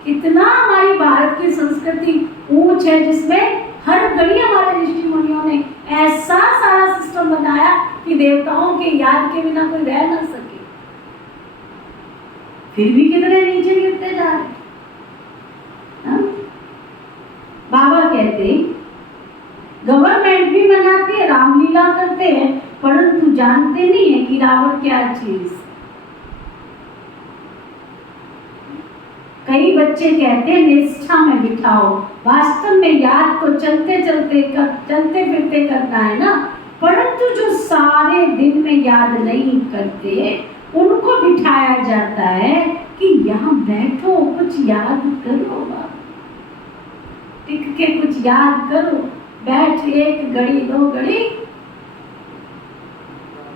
कितना हमारी भारत की संस्कृति ऊंच है, जिसमें हर घड़ी हमारे ऋषि मुनियों ने ऐसा सारा सिस्टम बनाया कि देवताओं के याद के बिना कोई रह ना सके। फिर भी कितने नीचे गिरते जा रहे। बाबा कहते गवर्नमेंट भी मनाती है, रामलीला करते हैं, परंतु जानते नहीं है कि रावण क्या चीज। कई बच्चे कहते हैं निष्ठा में बिठाओ, वास्तव में याद तो चलते फिरते करना है ना। परंतु जो सारे दिन में याद नहीं करते उनको बिठाया जाता है कि यहाँ बैठो, कुछ याद करो, टिक के कुछ याद करो, बैठ 1 घड़ी 2 घड़ी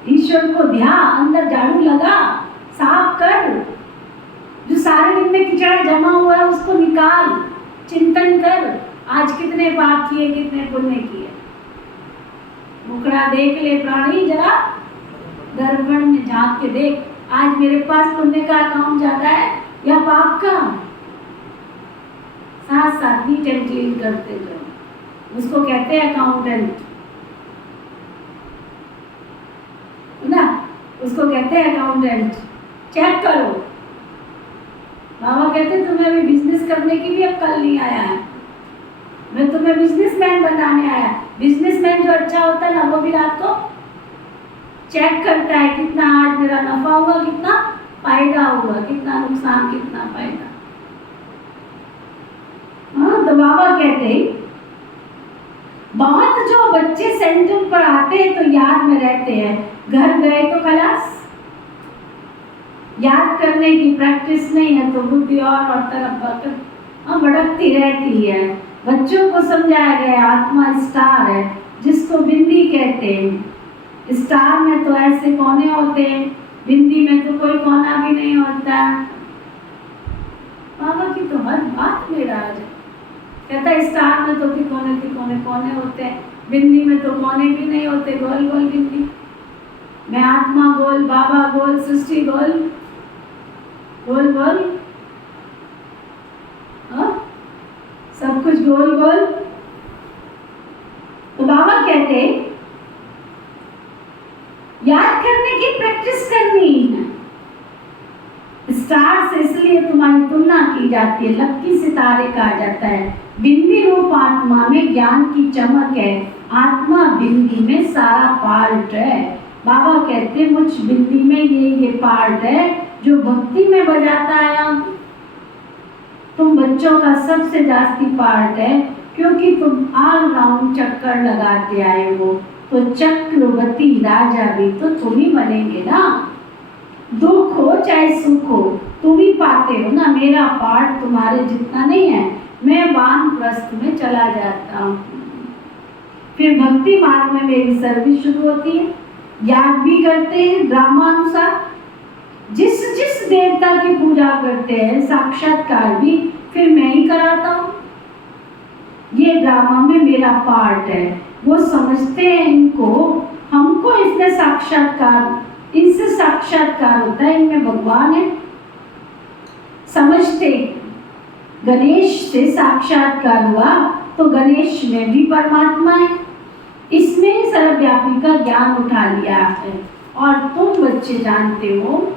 ईश्वर को ध्यान, अंदर झाड़ू लगा, साफ कर, जो सारे दिन में किचड़ा जमा हुआ है उसको निकाल, चिंतन कर, आज कितने पाप किए, कितने पुण्य किए। मुखड़ा देख ले प्राणी, जरा दर्पण में झांक के देख, आज मेरे पास पुण्य का अकाउंट ज्यादा है या पाप का। साथ साथ नीट एंड क्लीन करते जाओ, उसको कहते हैं अकाउंटेंट ना, उसको कहते हैं अकाउंटेंट। चेक करो। बाबा कहते तुम्हें अभी बिजनेस करने की भी अक्ल नहीं आया है, मैं तुम्हें बिजनेसमैन बनाने आया। बिजनेसमैन जो अच्छा होता है ना, वो भी रात को चेक करता है कितना आज मेरा नफा हुआ, कितना फायदा हुआ, कितना नुकसान, कितना फायदा। हाँ, तो बाबा कहते बहुत जो बच्चे सेंटर पर आते हैं तो याद में रहते हैं, घर गए तो खलास। याद करने की प्रैक्टिस नहीं है तो बुद्धि और तरफ भटकती रहती है। बच्चों को समझाया गया आत्मा स्टार है, जिसको बिंदी कहते हैं। स्टार में तो ऐसे कोने होते हैं, बिंदी में तो कोई कोना भी नहीं होता। बाबा की तो हर बात में राज है। कहता है स्टार में तो तिकोने कोने होते हैं, बिंदी में तो कोने भी नहीं होते, गोल गोल बिंदी। मैं आत्मा गोल, बाबा गोल, सृष्टि गोल, गोल गोल, सब कुछ गोल गोल। तो बाबा कहते याद करने की प्रैक्टिस करनी है। स्टार से इसलिए तुम्हारी तुलना की जाती है, लक्की सितारे कहा जाता है। बिंदी रूप आत्मा में ज्ञान की चमक है, आत्मा बिंदी में सारा पार्ट है। बाबा कहते मुझ बिंदी में ये पार्ट है जो भक्ति में बजाता आया। तुम बच्चों का सबसे जास्ती पार्ट है, क्योंकि तुम ऑल राउंड चक्कर लगाते आए हो, तो चक्रवर्ती राजा भी तो तुम ही बनेंगे ना। दुख हो चाहे सुख हो तुम ही पाते हो ना। मेरा पार्ट तुम्हारे जितना नहीं है, मैं वानप्रस्थ में चला जाता हूँ। फिर भक्ति मार्ग में मेरी सर्विस शुरू होती है। याद भी करते हैं ड्रामा अनुसार। जिस जिस देवता की पूजा करते हैं साक्षात्कार भी फिर मैं ही कराता हूँ। ये ड्रामा में मेरा पार्ट है। वो समझते हैं इनको, हमको इसमें साक्षात्कार, इनसे साक्षात्कार होता है, इनमें भगवान है। समझते गणेश से साक्षात्कार हुआ तो गणेश में भी परमात्मा है, इसमें ही सर्वव्यापी का ज्ञान उठा लिया है। और तुम बच्चे जानते हो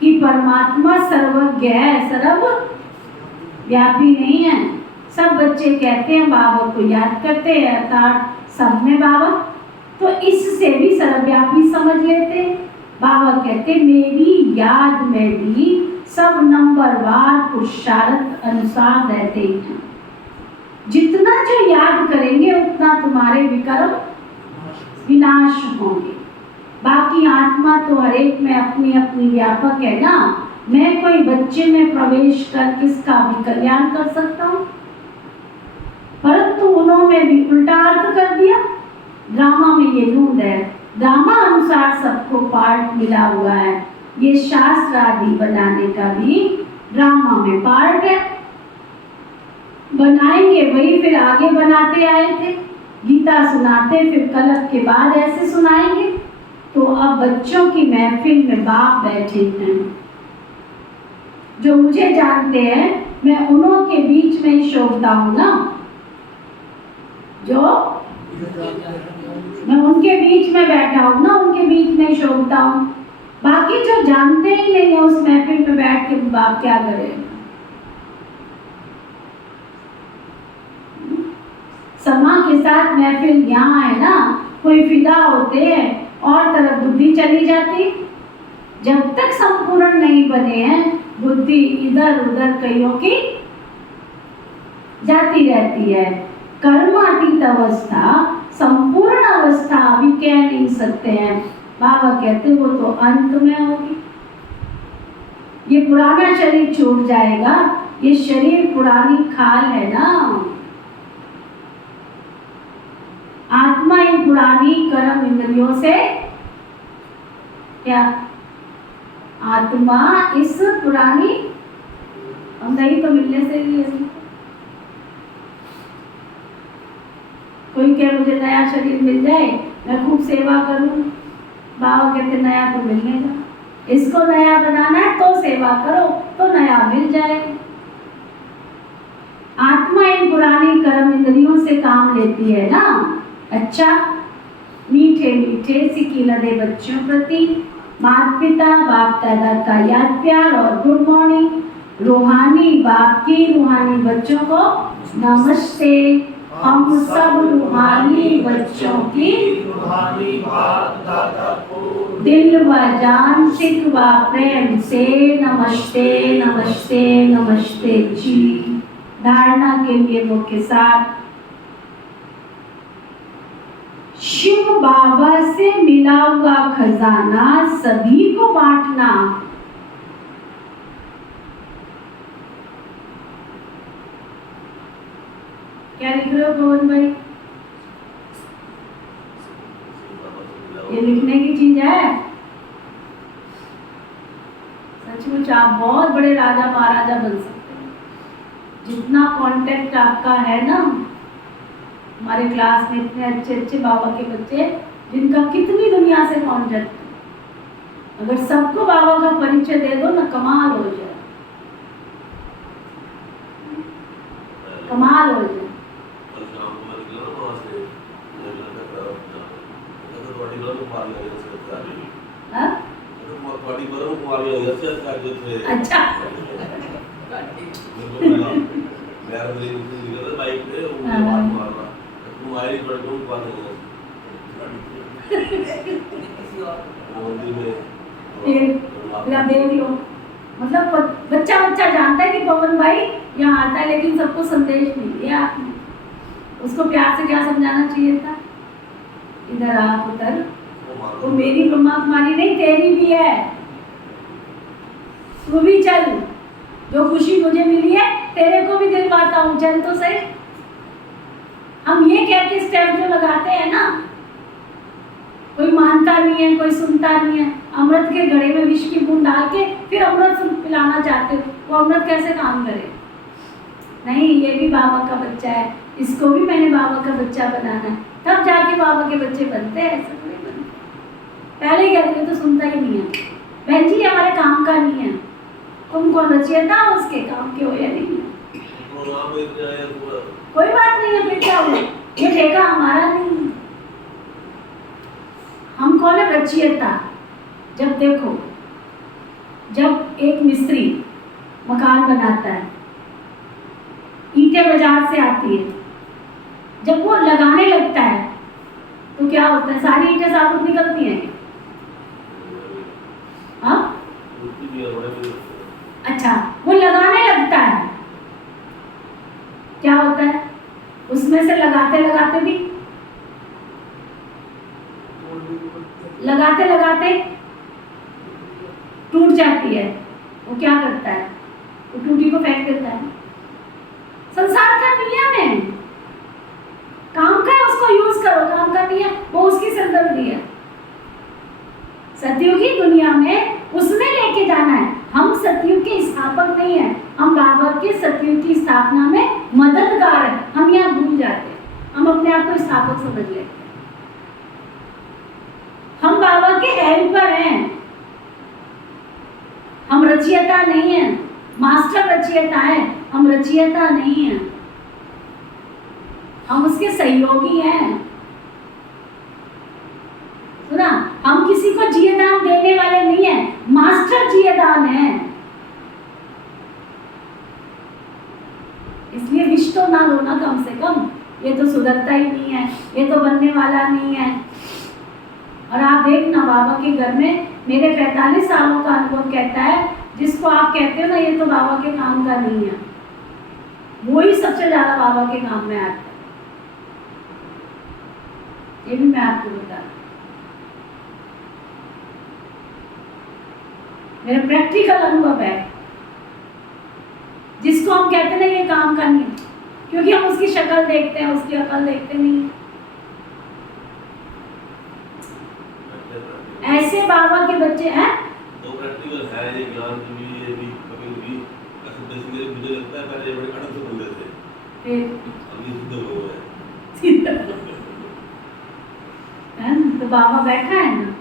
कि परमात्मा सर्वज्ञ है, सर्वव्यापी नहीं है। सब बच्चे कहते हैं बाबा को याद करते हैं, अर्थात सब में बाबा, तो इससे भी सर्वव्यापी समझ लेते हैं। बाबा कहते मेरी याद में भी सब नंबरवार पुरुषार्थ अनुसार रहते हैं। जितना जो याद करेंगे उतना तुम्हारे विकर्म विनाश होंगे। बाकी आत्मा तो हर एक में अपनी अपनी व्यापक है ना। मैं कोई बच्चे में प्रवेश कर किसका भी कल्याण कर सकता हूँ, परंतु उन्होंने भी उल्टा अर्थ कर दिया। ड्रामा में ये नूंद है, ड्रामा अनुसार सबको पार्ट मिला हुआ है। ये शास्त्र आदि बनाने का भी ड्रामा में पार्ट है। बनाएंगे वही फिर आगे बनाते आए थे। गीता सुनाते फिर कलप के बाद ऐसे सुनाएंगे। तो अब बच्चों की महफिल में बाप बैठे हैं जो मुझे जानते हैं, मैं उन्हों के बीच में ही शोभता हूँ ना, जो मैं उनके बीच में बैठा हूँ ना, उनके बीच में शोभता हूँ। बाकी जो जानते ही नहीं है उस महफिल में बैठ के बाप क्या करे। समा के साथ महफिल यहाँ है ना, कोई फिदा होते हैं और तरफ बुद्धि चली जाती। जब तक संपूर्ण नहीं बने हैं बुद्धि इधर उधर कईयों की जाती रहती है। कर्मातीत अवस्था संपूर्ण अवस्था अभी कह नहीं सकते हैं। बाबा कहते वो तो अंत में होगी। ये पुराना शरीर छूट जाएगा, ये शरीर पुरानी खाल है ना। आत्मा इन पुरानी कर्म इंद्रियों से क्या, आत्मा इस पुरानी, हम नहीं तो मिलने से ही है। कोई क्या मुझे नया शरीर मिल जाए मैं खूब सेवा करूं, बाबा कहते नया तो मिलने का, इसको नया बनाना है तो सेवा करो तो नया मिल जाए। आत्मा इन पुरानी कर्म इंद्रियों से काम लेती है ना। अच्छा, मीठे मीठे सिकी लदे बच्चों प्रति माता पिता बाप दादा का याद प्यार और गुड मॉर्निंग। रूहानी बाप की रूहानी बच्चों को नमस्ते। हम सब रूहानी बच्चों की रूहानी बाप दादा को दिल व जान सिक व प्रेम से नमस्ते नमस्ते नमस्ते जी। धारणा के लिए मुख्य साथ शिव बाबा से मिला हुआ खजाना सभी को बांटना। क्या लिख रहे हो पवन भाई? ये लिखने की चीज है। सचमुच आप बहुत बड़े राजा महाराजा बन सकते हैं। जितना कांटेक्ट आपका है ना, हमारे क्लास में इतने अच्छे अच्छे बाबा के बच्चे जिनका कितनी दुनिया से कांटेक्ट है, अगर सबको बाबा का परिचय दे दो ना, कमाल हो जाए, कमाल हो जाए। अच्छा देख लो, मतलब बच्चा बच्चा जानता है कि पवन भाई यहाँ आता है, लेकिन सबको संदेश नहीं दिया आपने। उसको प्यार से क्या समझाना चाहिए था? इधर आ पुत्र, वो मेरी ब्रह्मा कुमारी नहीं तेरी भी है, तू भी चल। जो खुशी मुझे मिली है तेरे को भी दिलवाता हूँ, चल तो सही। हम ये कह के स्टेप जो लगाते हैं ना, कोई मानता नहीं है, कोई सुनता नहीं है। अमृत के घड़े में विष की बूंद डाल के फिर अमृत पिलाना चाहते हो, वो अमृत कैसे काम करे? नहीं, ये भी बाबा का बच्चा है, इसको भी मैंने बाबा का बच्चा बनाना है, तब जाके बाबा के बच्चे बनते हैं, ऐसे थोड़ी बनते। पहले कह रही तो सुनता ही नहीं है। बहन जी हमारे काम का नहीं है, तुम कौन रचियता हो उसके, काम के हो या नहीं है? कोई बात नहीं है, फिर क्या हुआ? ये ठेका हमारा नहीं है। हम कौन है? रचियता। जब देखो, जब एक मिस्त्री मकान बनाता है, ईंटें बाजार से आती है, जब वो लगाने लगता है तो क्या होता है? सारी ईंटें साबुत निकलती हैं। हाँ, अच्छा, वो लगाने लगता है, क्या होता है? उसमें से लगाते लगाते टूट जाती है। वो क्या करता है? वो टूटी को फेंक देता है। संसार का नियम है, काम का है उसको यूज करो, काम का नहीं है वो उसकी सिरदर्दी है। सतयुग की दुनिया में उसने लेके जाना है। हम सतयुग के स्थापक नहीं है, हम बाबा के सतयुग की स्थापना में मददगार है। हम यहाँ भूल जाते हैं, हम अपने आप को स्थापक समझ लेते हैं। हम बाबा के हेल्पर हैं, हम रचयिता नहीं है। मास्टर रचयिता है, हम रचयिता नहीं है, हम उसके सहयोगी हैं। सुना, हम किसी को जियेदान देने वाले नहीं है, मास्टर जियेदान है। इसलिए विष तो ना दो ना, कम से कम। ये तो सुधरता ही नहीं है, ये तो बनने वाला नहीं है। और आप देखना, बाबा के घर में मेरे 45 सालों का अनुभव कहता है, जिसको आप कहते हो ना ये तो बाबा के काम का नहीं है, वो ही सबसे ज्यादा बाबा के काम में आता है। ये भी मैं आपको बता, मेरा प्रैक्टिकल अनुभव है। जिसको हम कहते हैं ना ये काम का नहीं, क्योंकि हम उसकी शक्ल देखते हैं, उसकी अकल देखते नहीं। ऐसे बाबा के बच्चे हैं। तो प्रैक्टिकल है ये ज्ञान की भी, ये भी कभी भी ऐसे मुझे लगता है पहले बड़े अड़क से बोलते थे, फिर अब ये सीधे हो गए हैं, तो बाबा बैठा है ना,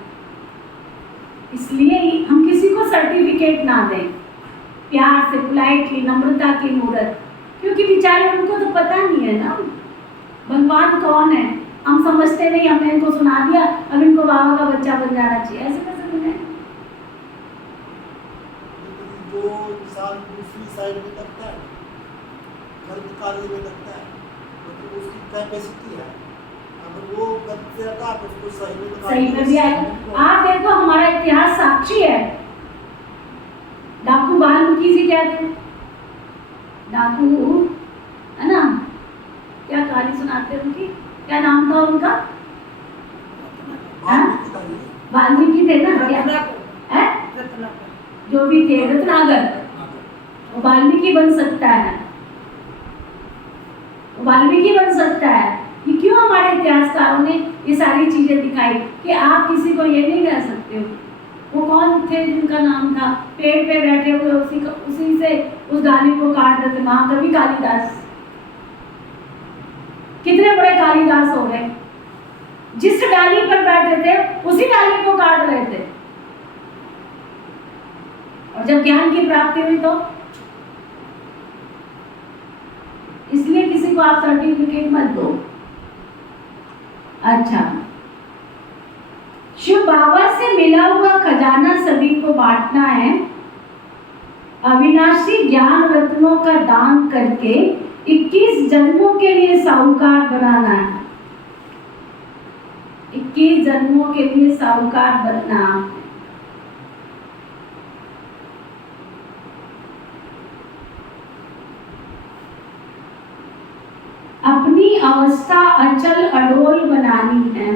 इसलिए हम किसी को सर्टिफिकेट ना दें, प्यार से, पोलाइटली, नम्रता की मूर्त, क्योंकि बेचारे उनको तो पता नहीं है ना भगवान कौन है। हम समझते नहीं, हमने इनको सुना दिया, अब इनको बाबा का बच्चा बन जाना चाहिए, ऐसे कैसे बने? जो इंसान दूसरी साइड में लगता है, गलत कार्य में लगता है, मतलब उसकी कैपेसिटी है, अगर वो गलत रहता है तो उसको सही में भी आएगा। आप देखो, हमारा इतिहास साक्षी है। डाकू वाल्मीकि जी क्या थे? डाकू है ना, क्या कहानी सुनाते हैं उनकी, क्या नाम था उनका? वाल्मीकि थे ना, क्या है? जो भी थे, रत्नागर। वो वाल्मीकि बन सकता है, वाल्मीकि बन सकता है। ये क्यों हमारे इतिहासकारों ने ये सारी चीजें दिखाई कि आप किसी को ये नहीं कह सकते हो। वो कौन थे जिनका नाम था? पेड़ पे बैठे हुए उसी से उस डाली को काट रहे थे, महाकवि कालिदास। कितने बड़े कालिदास हो गए, जिस डाली पर बैठे थे उसी डाली को काट रहे थे। और जब ज्ञान की प्राप्ति हुई तो इसलिए किसी को आप सर्टिफिकेट मत दो। अच्छा, शिव बाबा से मिला हुआ खजाना सभी को बांटना है। अविनाशी ज्ञान रत्नों का दान करके 21 जन्मों के लिए साहूकार बनाना है। 21 जन्मों के लिए साहूकार बनना। अपनी अवस्था अचल अडोल बनानी है।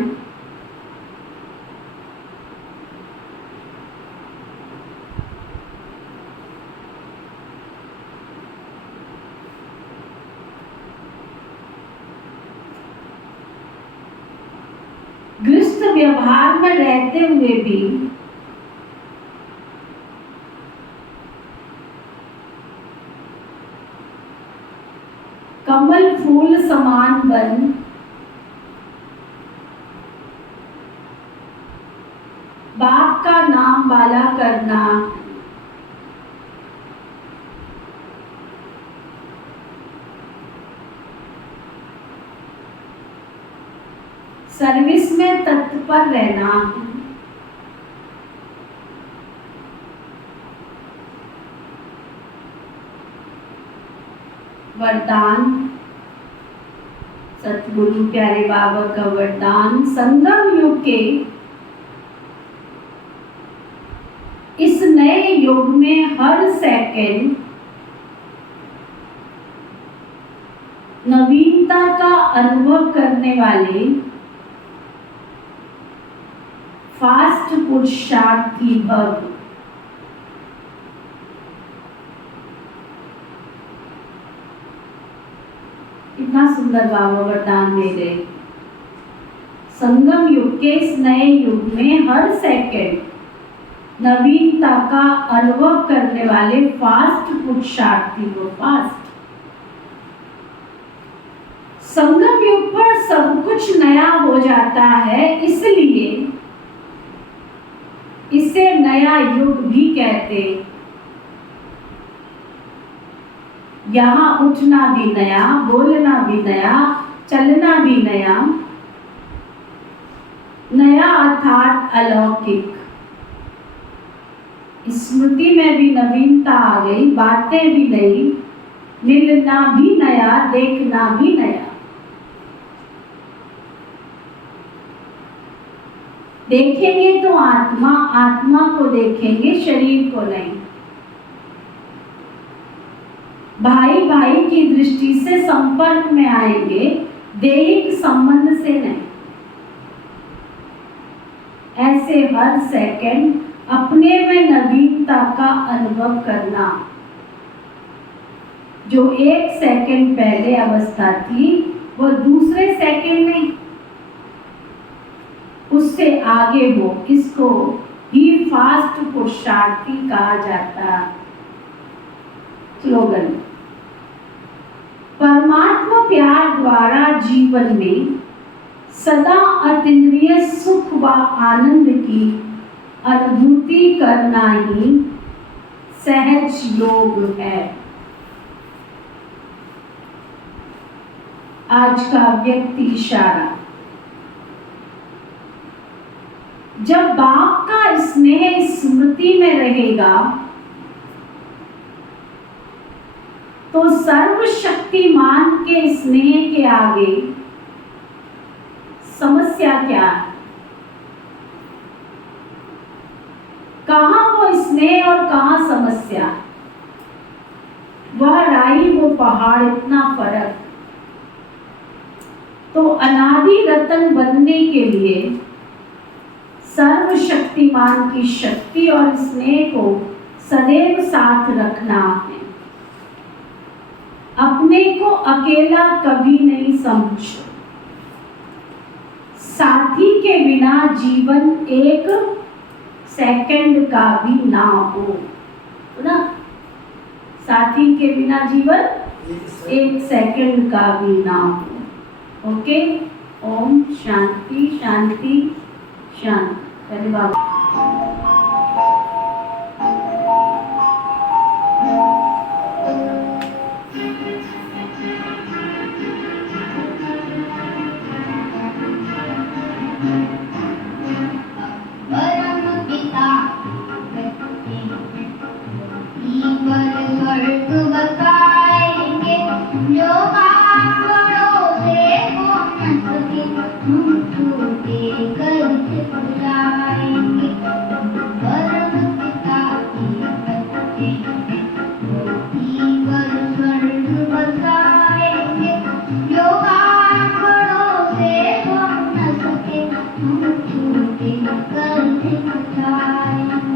गृहस्थ व्यवहार में रहते हुए भी कमल फूल समान बन बाप का नाम वाला करना, सर्विस में तत्पर रहना, वरदान सतगुरु प्यारे बाबा का वरदान, संगम युग के इस नए युग में हर सेकंड नवीनता का अनुभव करने वाले फास्ट पुरुषार्थी भव। कितना सुंदर बाबा वरदान दे रहे। संगम युग के इस नए युग में हर सेकंड नवीनता का अनुभव करने वाले फास्ट पुरुषार्थी वो फास्ट। संगम युग पर सब कुछ नया हो जाता है, इसलिए इसे नया युग भी कहते। यहाँ उठना भी नया, बोलना भी नया, चलना भी नया, नया अर्थात अलौकिक। स्मृति में भी नवीनता आ गई, बातें भी नई, मिलना भी नया, देखना भी नया। देखेंगे तो आत्मा, आत्मा को देखेंगे, शरीर को नहीं। भाई भाई की दृष्टि से संपर्क में आएंगे, दैहिक संबंध से नहीं। ऐसे हर सेकंड अपने में नवीनता का अनुभव करना। जो एक सेकंड पहले अवस्था थी वो दूसरे सेकंड नहीं, उससे आगे हो, इसको ही फास्ट पुरुषार्थी कहा जाता। स्लोगन, परमात्मा प्यार द्वारा जीवन में सदा अतीन्द्रिय सुख व आनंद की अनुभूति करना ही सहज योग है। आज का व्यक्ति इशारा, जब बाप का स्नेह स्मृति में रहेगा तो सर्वशक्तिमान के स्नेह के आगे समस्या क्या है? कहाँ वो स्नेह और कहाँ समस्या? वह राई वो पहाड़, इतना फर्क। तो अनादि रतन बनने के लिए सर्वशक्तिमान की शक्ति और स्नेह को सदैव साथ रखना है। अपने को अकेला कभी नहीं समझो। साथी के बिना जीवन एक सेकंड का भी ना हो ना। साथी के बिना जीवन एक सेकंड का भी ना हो। ओके, ओम शांति शांति शांति। अरे बाबा कर